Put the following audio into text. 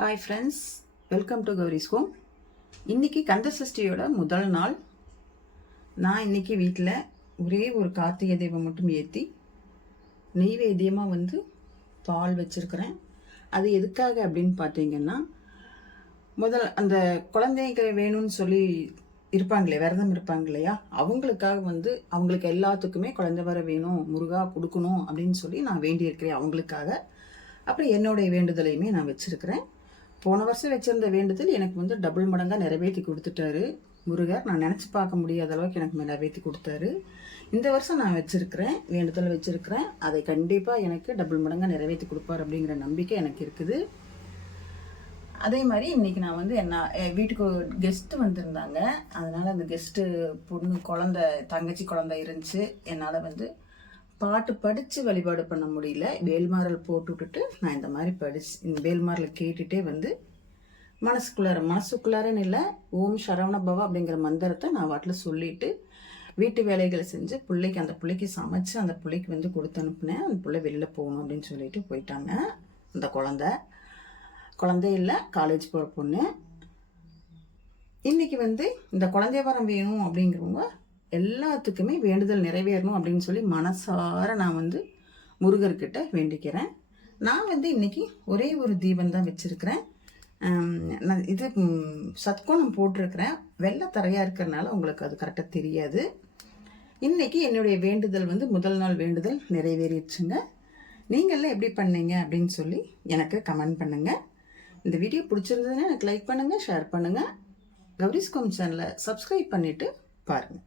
Hi friends, welcome to Gowri's home. இன்றைக்கி கந்த சஷ்டியோட முதல் நாள். நான் இன்றைக்கி வீட்டில் ஒரே ஒரு கார்த்திகை தீபம் மட்டும் ஏற்றி நெய்வேத்தியமாக பால் வச்சுருக்கிறேன். அது எதுக்காக அப்படின்னு பார்த்தீங்கன்னா, அந்த குழந்தைங்க வேணும்னு சொல்லி இருப்பாங்களே, விரதம் இருப்பாங்க இல்லையா, அவங்களுக்காக அவங்களுக்கு எல்லாத்துக்குமே குழந்தை வர வேணும், முருகா கொடுக்கணும் அப்படின்னு சொல்லி நான் வேண்டியிருக்கிறேன் அவங்களுக்காக. அப்புறம் என்னுடைய வேண்டுதலையுமே நான் வச்சுருக்கிறேன். போன வருஷம் வச்சுருந்த வேண்டுதல் எனக்கு டபுள் மடங்காக நிறைவேற்றி கொடுத்துட்டாரு முருகர். நான் நினச்சி பார்க்க முடியாத அளவுக்கு எனக்கு நிறைவேற்றி கொடுத்தாரு. இந்த வருஷம் நான் வேண்டுதல் வச்சுருக்கிறேன். அதை கண்டிப்பாக எனக்கு டபுள் மடங்காக நிறைவேற்றி கொடுப்பார் அப்படிங்கிற நம்பிக்கை எனக்கு இருக்குது. அதே மாதிரி இன்றைக்கி நான் என்ன வீட்டுக்கு கெஸ்ட்டு வந்திருந்தாங்க. அதனால் அந்த கெஸ்ட்டு பொண்ணு தங்கச்சி குழந்தை இருந்துச்சு. என்னால் பாட்டு படித்து வழிபாடு பண்ண முடியல. வேல்மாரல் போட்டு விட்டுட்டு நான் இந்த மாதிரி இந்த வேல்மாரலை கேட்டுகிட்டே மனசுக்குள்ளாரன்னு இல்லை, ஓம் சரவண பவா அப்படிங்கிற மந்திரத்தை நான் வாட்டில் சொல்லிவிட்டு வீட்டு வேலைகளை செஞ்சு அந்த பிள்ளைக்கு சமைச்சு அந்த பிள்ளைக்கு கொடுத்து அனுப்புனேன். அந்த பிள்ளை வெளியில் போகணும் அப்படின்னு சொல்லிட்டு போயிட்டாங்க. அந்த குழந்தை இல்லை, காலேஜ் போகிற பொண்ணு. இன்றைக்கி இந்த குழந்தை வரம் வேணும் அப்படிங்கிறவங்க எல்லாத்துக்குமே வேண்டுதல் நிறைவேறணும் அப்படின்னு சொல்லி மனசார நான் முருகர்கிட்ட வேண்டிக்கிறேன். நான் இன்னைக்கு ஒரே ஒரு தீபம் தான் வச்சுருக்கிறேன். நான் இது சத்கோணம் போட்டிருக்கிறேன். வெள்ளை தரையாக இருக்கிறனால உங்களுக்கு அது கரெக்டாக தெரியாது. இன்றைக்கி என்னுடைய வேண்டுதல் முதல் நாள் வேண்டுதல் நிறைவேறிடுச்சுங்க. நீங்கள்லாம் எப்படி பண்ணீங்க அப்படின்னு சொல்லி எனக்கு கமெண்ட் பண்ணுங்கள். இந்த வீடியோ பிடிச்சிருந்ததுன்னா எனக்கு லைக் பண்ணுங்கள், ஷேர் பண்ணுங்கள். கௌரிஸ் ஹோம் சேனலை சப்ஸ்கிரைப் பண்ணிவிட்டு பாருங்கள்.